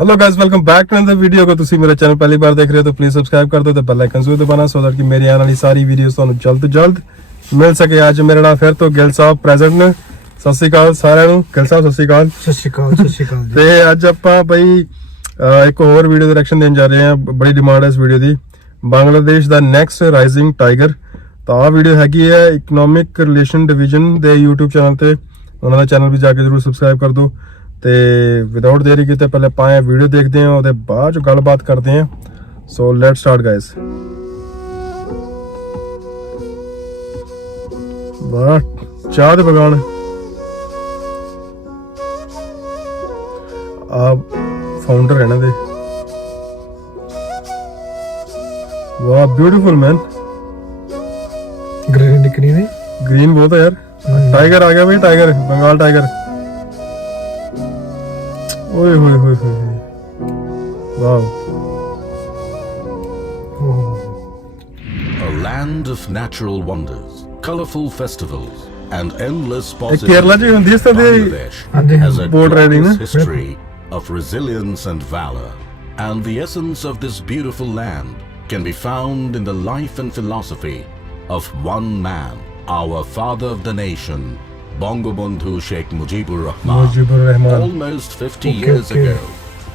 Hello guys, welcome back to another video. को ਤੁਸੀਂ मेरा चैनल पहली बार देख रहे हो तो प्लीज सब्सक्राइब कर दो ਤੇ ਬੈਲ ਆਈਕਨ ਜ਼ਰੂਰ ਦਬਾना ਸੋ दैट कि मेरी आने वाली सारी वीडियोस ਤੁਹਾਨੂੰ ਜਲਦ ਤੋਂ ਜਲਦ ਮਿਲ ਸਕੇ। ਅੱਜ ਮੇਰੇ ਨਾਲ ਫਿਰ ਤੋਂ ਗਿੱਲ ਸਾਹਿਬ ਪ੍ਰੈਜ਼ੈਂਟ ਨੇ। ਸਤਿ ਸ਼੍ਰੀ ਅਕਾਲ ਸਾਰਿਆਂ ਨੂੰ। ਗਿੱਲ ਸਾਹਿਬ ਸਤਿ ਸ਼੍ਰੀ ਅਕਾਲ। ਸਤਿ ਸ਼੍ਰੀ ਅਕਾਲ। ਸਤਿ ਸ਼੍ਰੀ ਅਕਾਲ ਤੇ ਅੱਜ ਆਪਾਂ ਬਈ ਇੱਕ ਹੋਰ ਵੀਡੀਓ ਦਾ ਰਿਐਕਸ਼ਨ ਦੇਣ ਜਾ ਰਹੇ ਹਾਂ। ਬੜੀ ਡਿਮਾਂਡ ਹੈ ਇਸ ਵੀਡੀਓ ਦੀ, ਬੰਗਲਾਦੇਸ਼ ਦਾ ਨੈਕਸਟ ਰਾਈਜ਼ਿੰਗ ਟਾਈਗਰ। ਤਾਂ ਆਹ ਵੀਡੀਓ ਹੈਗੀ ਹੈ ਇਕਨੋਮਿਕ ਰਿਲੇਸ਼ਨ ਡਿਵੀਜ਼ਨ ਦੇ YouTube ਚੈਨਲ ਤੇ। ਉਹਨਾਂ ਦਾ ਚੈਨਲ ਵੀ ਜਾ ਕੇ ਜ਼ਰੂਰ ਸਬਸਕ੍ਰਾਈਬ ਕਰ ਦਿਓ। ਤੇ ਵਿਦਆਊਟ ਦੇਰੀ ਕੀਤੇ ਪਹਿਲੇ ਆਪਾਂ ਇਹ ਵੀਡੀਓ ਦੇਖਦੇ ਹਾਂ, ਉਹਦੇ ਬਾਅਦ ਚ ਗੱਲਬਾਤ ਕਰਦੇ ਹਾਂ। So let's start guys. ਵਾਹ, ਚਾਹ ਦੇ ਬਗਾਨ ਆ ਫਾਊਂਡਰ ਇਹਨਾਂ ਦੇ। ਵਾਹ ਬਿਊਟੀਫੁਲ ਮੈਨ। ग्रीन दिखनी नहीं, ग्रीन बहुत है यार। टाइगर आ गया भाई, टाइगर, बंगाल टाइगर। ओए होए होए होए, वाव। A land of natural wonders, colorful festivals, and endless Kerala जी हम दिस तरह Bangladesh has a boat riding glorious history of resilience and valor, and the essence of this beautiful land can be found in the life and philosophy of one man, our father of the nation, Bangabandhu Sheikh Mujibur Rahman. Almost 50 years ago,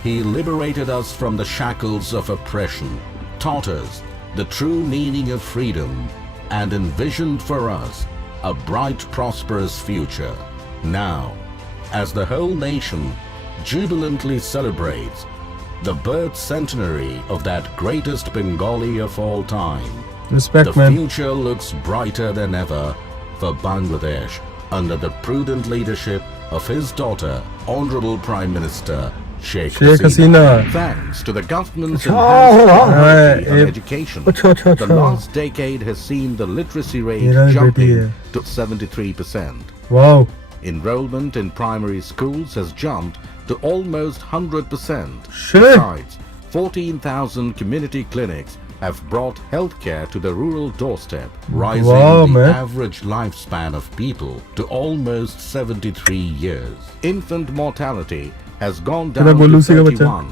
he liberated us from the shackles of oppression, taught us the true meaning of freedom, and envisioned for us a bright, prosperous future. Now, as the whole nation jubilantly celebrates the birth centenary of that greatest Bengali of all time, Respect, the man. future looks brighter than ever for Bangladesh under the prudent leadership of his daughter, Honorable Prime Minister Sheikh Hasina. Thanks to the government's enhanced priority on education, the last decade has seen the literacy rate jumping to 73%. Wow. Enrollment in primary schools has jumped to almost 100%. Besides, 14,000 community clinics have brought healthcare to the rural doorstep, rising the average lifespan of people to almost 73 years. Infant mortality has gone down to 31,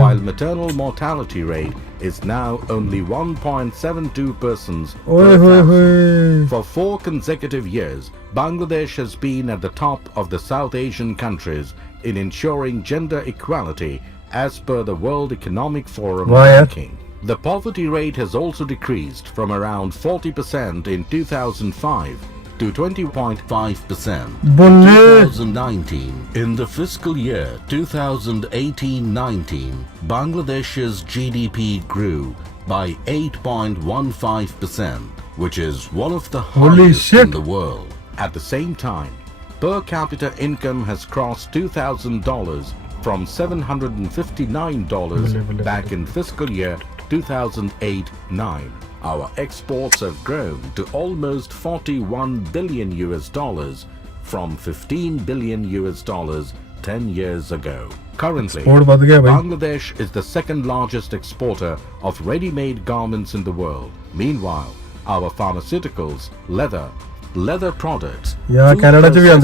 while maternal mortality rate is now only 1.72 persons per thousand. For 4 consecutive years, Bangladesh has been at the top of the South Asian countries in ensuring gender equality as per the World Economic Forum ranking. The poverty rate has also decreased from around 40% in 2005 to 20.5% in 2019. In the fiscal year 2018-19, Bangladesh's GDP grew by 8.15%, which is one of the highest in the world. At the same time, per capita income has crossed $2,000 from $759 back in fiscal year 2008-9. Our exports have grown to almost 41 billion US dollars from 15 billion US dollars 10 years ago. Currently, Bangladesh is the second largest exporter of ready-made garments in the world. Meanwhile, our pharmaceuticals, leather products, food processing, and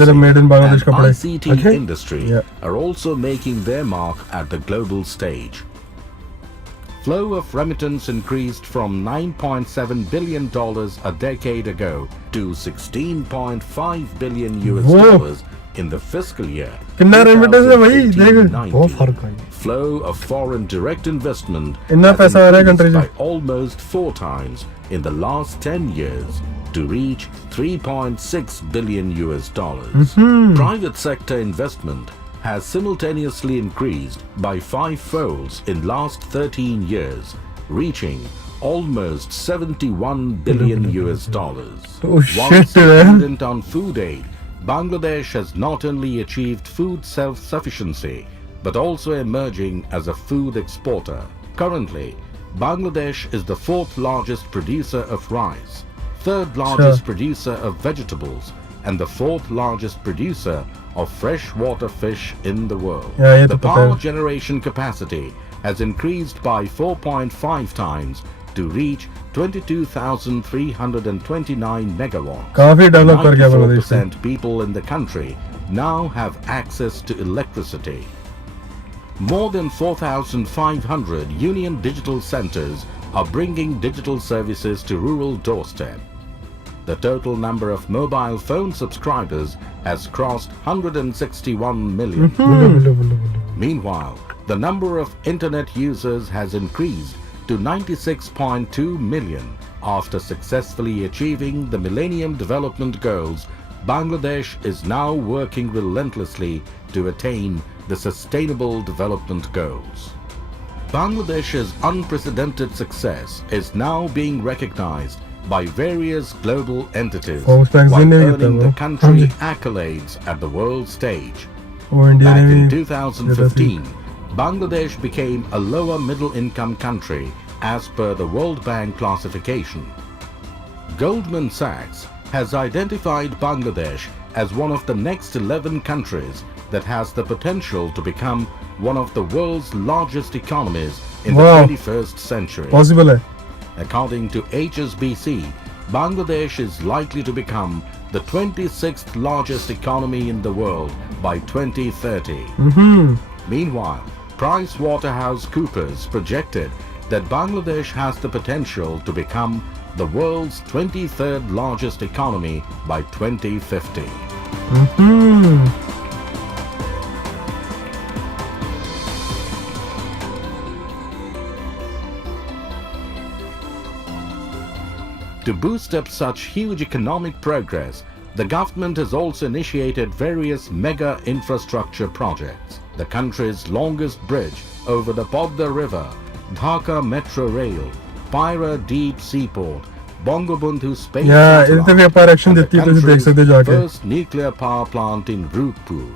ICT industry are also making their mark at the global stage. Flow of remittance increased from $9.7 billion a decade ago to $16.5 billion US dollars in the fiscal year 2018-19. Flow of foreign direct investment has increased by almost 4 times in the last 10 years to reach $3.6 billion US dollars. Private sector investment has simultaneously increased by 5-folds in last 13 years, reaching almost 71 billion US dollars. Once dependent on food aid, Bangladesh has not only achieved food self-sufficiency, but also emerging as a food exporter. Currently, Bangladesh is the 4th largest producer of rice, 3rd largest producer of vegetables, and the 4th largest producer of freshwater fish in the world. The power generation capacity has increased by 4.5 times to reach 22,329 megawatts. 94% people in the country now have access to electricity. more than 4,500 Union Digital Centers are bringing digital services to rural doorstep. The total number of mobile phone subscribers has crossed 161 million. Meanwhile, the number of internet users has increased to 96.2 million. After successfully achieving the Millennium Development Goals, Bangladesh is now working relentlessly to attain the Sustainable Development Goals. Bangladesh's unprecedented success is now being recognized by various global entities while earning the country accolades at the world stage. Back in 2015, Bangladesh became a lower middle income country as per the World Bank classification. Goldman Sachs has identified Bangladesh as one of the next 11 countries that has the potential to become one of the world's largest economies in the 21st century. Possible. According to HSBC, Bangladesh is likely to become the 26th largest economy in the world by 2030. Meanwhile, PricewaterhouseCoopers projected that Bangladesh has the potential to become the world's 23rd largest economy by 2050. To boost up such huge economic progress, the government has also initiated various mega infrastructure projects. The country's longest bridge over the Podda River, Dhaka Metro Rail, Pyra Deep Seaport, Bangabandhu Space Satellite, and the country's first nuclear power plant in Rupur.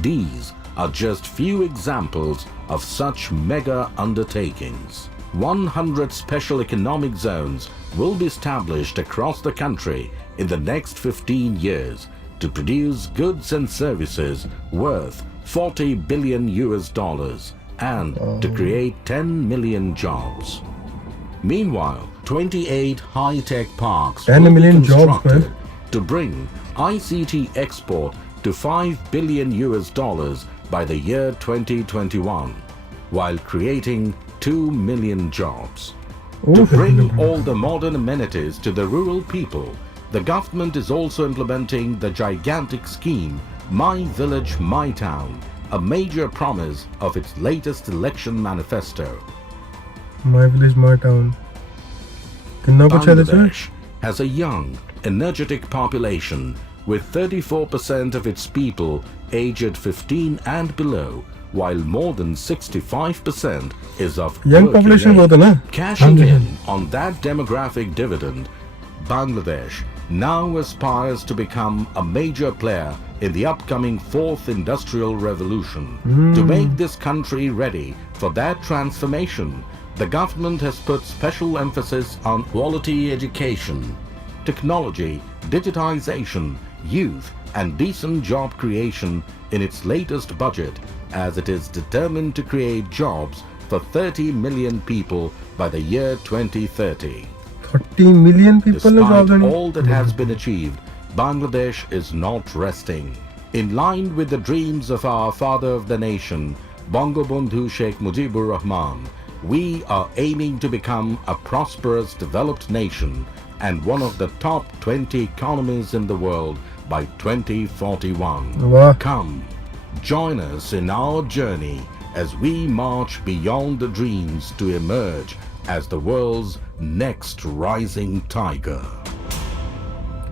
These are just few examples of such mega undertakings. 100 special economic zones will be established across the country in the next 15 years to produce goods and services worth $40 billion and to create 10 million jobs. Meanwhile, 28 high-tech parks will be constructed to bring ICT export to $5 billion by the year 2021, while creating 2 million jobs. To bring all the modern amenities to the rural people, the government is also implementing the gigantic scheme My Village, My Town, a major promise of its latest election manifesto. My Village, My Town. Bangladesh has a young, energetic population with 34% of its people aged 15 and below, while more than 65% is of young population. Cashing in on that demographic dividend, Bangladesh now aspires to become a major player in the upcoming fourth industrial revolution. To make this country ready for that transformation, the government has put special emphasis on quality education, technology, digitization, youth, and decent job creation in its latest budget, as it is determined to create jobs for 30 million people by the year 2030. 30 million people. Despite all that has been achieved, Bangladesh is not resting. In line with the dreams of our father of the nation, Bangabandhu Sheikh Mujibur Rahman, we are aiming to become a prosperous, developed nation and one of the top 20 economies in the world by 2041. Wow. Come, join us in our journey as we march beyond the dreams to emerge as the world's next rising tiger.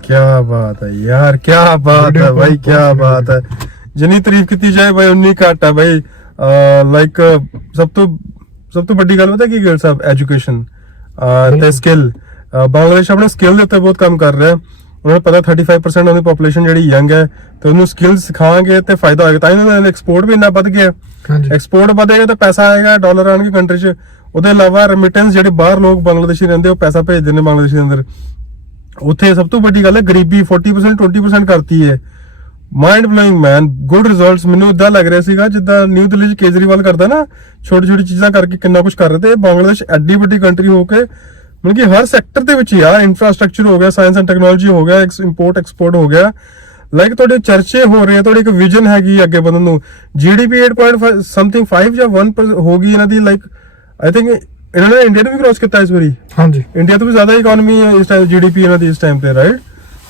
क्या बात है यार, क्या बात है भाई, क्या बात है. जितनी तारीफ की जाए भाई उन्नी घट है भाई. लाइक सब तो बड़ी गल पता की गल साहब, एजुकेशन ते स्किल. बांग्लादेश अपने स्किल ਦੇ ਉੱਤੇ ਬਹੁਤ ਕੰਮ ਕਰ ਰਿਹਾ. ਉਹਨਾਂ ਨੂੰ ਪਤਾ 35% ਉਹਦੀ ਪੋਪੂਲੇਸ਼ਨ ਜਿਹੜੀ ਯੰਗ ਹੈ ਤੇ ਉਹਨੂੰ ਸਕਿੱਲ ਸਿਖਾਵਾਂਗੇ ਤੇ ਫਾਇਦਾ ਹੋਏਗਾ. ਤਾਂ ਇਹਨਾਂ ਦਾ ਐਕਸਪੋਰਟ ਵੀ ਇੰਨਾ ਵੱਧ ਗਿਆ. ਐਕਸਪੋਰਟ ਵਧੇਗਾ ਤਾਂ ਪੈਸਾ ਆਏਗਾ, ਡਾਲਰ ਆਣਗੇ ਕੰਟਰੀ 'ਚ. ਉਹਦੇ ਇਲਾਵਾ ਰੈਮਿਟੈਂਸ ਜਿਹੜੇ ਬਾਹਰ ਲੋਕ ਬੰਗਲਾਦੇਸ਼ੀ ਰਹਿੰਦੇ ਉਹ ਪੈਸਾ ਭੇਜਦੇ ਨੇ ਬੰਗਲਾਦੇਸ਼ ਦੇ ਅੰਦਰ. ਉੱਥੇ ਸਭ ਤੋਂ ਵੱਡੀ ਗੱਲ ਹੈ ਗਰੀਬੀ 40% 20% ਕਰਤੀ ਹੈ. ਮਾਈਂਡ ਬਲੋਇੰਗ ਮੈਨ, ਗੁੱਡ ਰਿਜ਼ਲਟਸ. ਮੈਨੂੰ ਇਦਾਂ ਲੱਗ ਰਿਹਾ ਸੀਗਾ ਜਿੱਦਾਂ ਨਿਊ ਦਿੱਲੀ 'ਚ ਕੇਜਰੀਵਾਲ ਕਰਦਾ ਨਾ, ਛੋਟੀ ਛੋਟੀ ਚੀਜ਼ਾਂ ਕਰਕੇ ਕਿੰਨਾ ਕੁਝ ਕਰ ਰਹੇ. ਤੇ ਬੰਗਲਾਦੇਸ਼ ਐਡੀ ਵੱਡੀ ਕੰਟਰੀ ਹੋ ਕੇ ਮਤਲਬ ਕਿ ਹਰ ਸੈਕਟਰ ਦੇ ਵਿੱਚ ਯਾਰ, ਇੰਫਰਾਸਟ੍ਰਕਚਰ ਹੋ ਗਿਆ, ਸਾਇੰਸ ਐਂਡ ਟੈਕਨੋਲੋਜੀ ਹੋ ਗਿਆ, ਇੰਪੋਰਟ ਐਕਸਪੋਰਟ ਹੋ ਗਿਆ, ਲਾਈਕ ਤੁਹਾਡੇ ਚਰਚੇ ਹੋ ਰਹੇ ਆ, ਤੁਹਾਡੀ ਇੱਕ ਵਿਜ਼ਨ ਹੈਗੀ ਅੱਗੇ ਵਧਣ ਨੂੰ। GDP 8.5 ਸਮਥਿੰਗ 5 ਜਾਂ 1% ਹੋ ਗਈ ਇਹਨਾਂ ਦੀ। ਲਾਈਕ ਆਈ ਥਿੰਕ ਇਹਨਾਂ ਨੇ ਇੰਡੀਆ ਨੂੰ ਵੀ ਕ੍ਰੋਸ ਕੀਤਾ ਇਸ ਵਾਰੀ। ਹਾਂਜੀ, ਇੰਡੀਆ ਤੋਂ ਵੀ ਜ਼ਿਆਦਾ ਇਕਨੋਮੀ ਹੈ ਇਸ ਟਾਈਮ, GDP ਇਹਨਾਂ ਦੀ ਇਸ ਟਾਈਮ ਤੇ, ਰਾਈਟ।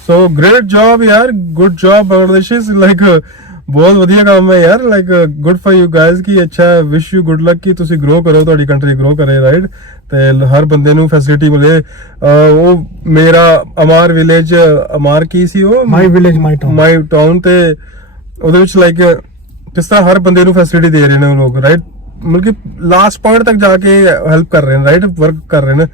ਸੋ ਗ੍ਰੇਟ ਜੌਬ ਯਾਰ, ਗੁੱਡ ਜੌਬ ਬੰਗਲਾਦੇਸ਼ੀਜ਼। ਲਾਈਕ ਬਹੁਤ ਵਧੀਆ ਕੰਮ ਹੈ ਯਾਰ। Like good for you guys ਕਿ ਅੱਛਾ, ਵਿਸ਼ ਯੂ ਗੁੱਡ ਲੱਕ ਕਿ ਤੁਸੀਂ ਗਰੋ ਕਰੋ, ਤੁਹਾਡੀ ਕੰਟਰੀ ਗਰੋ ਕਰੇ, ਰਾਈਟ। ਤੇ ਹਰ ਬੰਦੇ ਨੂੰ ਫੈਸਿਲਿਟੀ ਮਿਲੇ। ਉਹ ਮੇਰਾ ਅਮਾਰ ਵਿਲੇਜ, ਅਮਾਰ ਕੀ ਸੀ ਉਹ, ਮਾਈ ਵਿਲੇਜ ਮਾਈ ਟਾਊਨ, ਤੇ ਉਹਦੇ ਵਿੱਚ ਲਾਈਕ ਕਿਸ ਤਰ੍ਹਾਂ ਹਰ ਬੰਦੇ ਨੂੰ ਫੈਸਿਲਿਟੀ ਦੇ ਰਹੇ ਨੇ ਲੋਕ, ਰਾਈਟ। ਮਤਲਬ ਕਿ ਲਾਸਟ ਪੁਆਇੰਟ ਤੱਕ ਜਾ ਕੇ ਹੈਲਪ ਕਰ ਰਹੇ ਨੇ, ਰਾਈਟ, ਵਰਕ ਕਰ ਰਹੇ ਨੇ।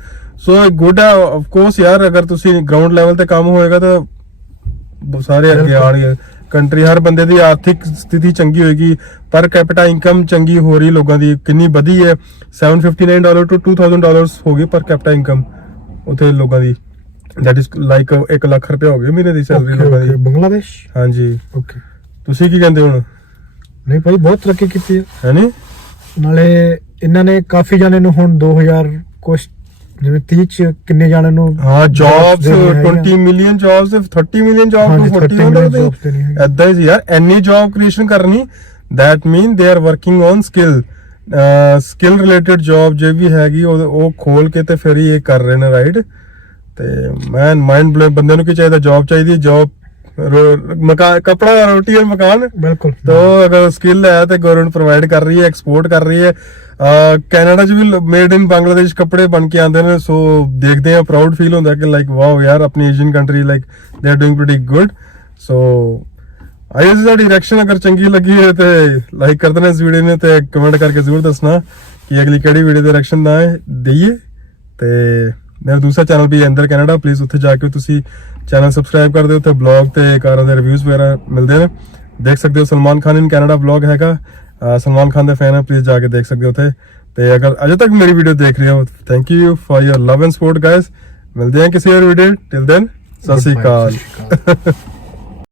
ਸੋ ਗੁੱਡ ਹੈ ਆਫ ਕੋਰਸ ਯਾਰ। ਅਗਰ ਤੁਸੀਂ ਗਰਾਊਂਡ ਲੈਵਲ ਤੇ ਕੰਮ ਹੋਏਗਾ ਤਾਂ ਸਾਰੇ ਅੱਗੇ ਆਣਗੇ। ਕੰਟਰੀ, ਹਰ ਬੰਦੇ ਦੀ ਆਰਥਿਕ ਸਥਿਤੀ ਚੰਗੀ ਹੋਏਗੀ, ਪਰ ਕੈਪੀਟਾ ਇਨਕਮ ਚੰਗੀ ਹੋ ਰਹੀ ਲੋਕਾਂ ਦੀ, ਕਿੰਨੀ ਵਧੀ ਹੈ। $759 to $2,000 ਹੋ ਗਈ ਪਰ ਕੈਪੀਟਾ ਇਨਕਮ ਉੱਥੇ ਲੋਕਾਂ ਦੀ। ਦੈਟ ਇਜ਼ ਲਾਈਕ 1 ਲੱਖ ਰੁਪਏ ਹੋ ਗਏ ਮਹੀਨੇ ਦੀ ਸੈਲਰੀ ਲੋਕਾਂ ਦੀ ਬੰਗਲਾਦੇਸ਼। ਹਾਂਜੀ, ਓਕੇ। ਤੁਸੀਂ ਕੀ ਕਹਿੰਦੇ ਹੁਣ? ਨਹੀਂ ਭਾਈ, ਬਹੁਤ ਤਰੱਕੀ ਕੀਤੀ ਹੈ ਨੀ। ਨਾਲੇ ਇਹਨਾਂ ਨੇ ਕਾਫੀ ਜਾਣੇ ਨੂੰ ਹੁਣ 2000 ਕੁਛ ਜਿਵੇਂ 30 ਚ ਕਿੰਨੇ ਜਾਣੇ ਨੂੰ ਹਾਂ jobs, 20 million jobs, 30 million job ਨੂੰ 40 ਹੁੰਦਾ ਏਦਾਂ ਹੀ ਯਾਰ। ਐਨੀ ਜੌਬ ਕ੍ਰੀਏਸ਼ਨ ਕਰਨੀ, that mean they are working on skill related job ਜੇ ਵੀ ਹੈਗੀ ਉਹ ਖੋਲ ਕੇ ਤੇ ਫਿਰ ਹੀ ਇਹ ਕਰ ਰਹੇ ਨੇ, ਰਾਈਟ। ਤੇ ਮੈਂ ਮਾਈਂਡ ਬਲੇ, ਬੰਦੇ ਨੂੰ ਕੀ ਚਾਹੀਦਾ? ਜੌਬ ਚਾਹੀਦੀ, ਜੌਬ, ਮਕਾਨ, कपड़ा, रोटी और मकान। बिल्कुल। तो अगर स्किल है तो गवर्नमेंट प्रोवाइड कर रही है, एक्सपोर्ट कर रही है। कनाडा च भी मेड इन बांग्लादेश कपड़े बन के आते हैं। सो देखते हैं, प्राउड फील होता है कि लाइक वाओ यार, अपनी Asian country like they are doing pretty good. So I as the direction अगर चंगी लगी है तो लाइक कर देना इस वीडियो ने, तो कमेंट करके जरूर दसना कि अगली केड़ी वीडियो डायरेक्शन ना दईए। ते मेरा दूसरा चैनल भी इंदर कनाडा, प्लीज उत्थे जाके तुसी चैनल सबसक्राइब कर दो। ब्लॉग ते कारां दे रिव्यूज वगैरह मिलते हैं, देख सकते हो। Salman Khan in Canada blog हैगा, सलमान खान दे फैन है, प्लीज जाके देख सकते हो उत्थे। ते अगर अजे तक मेरी वीडियो देख रहे हो, thank you for your love and support guys. मिलते हैं किसी और वीडियो, टिल देन सत श्री अकाल।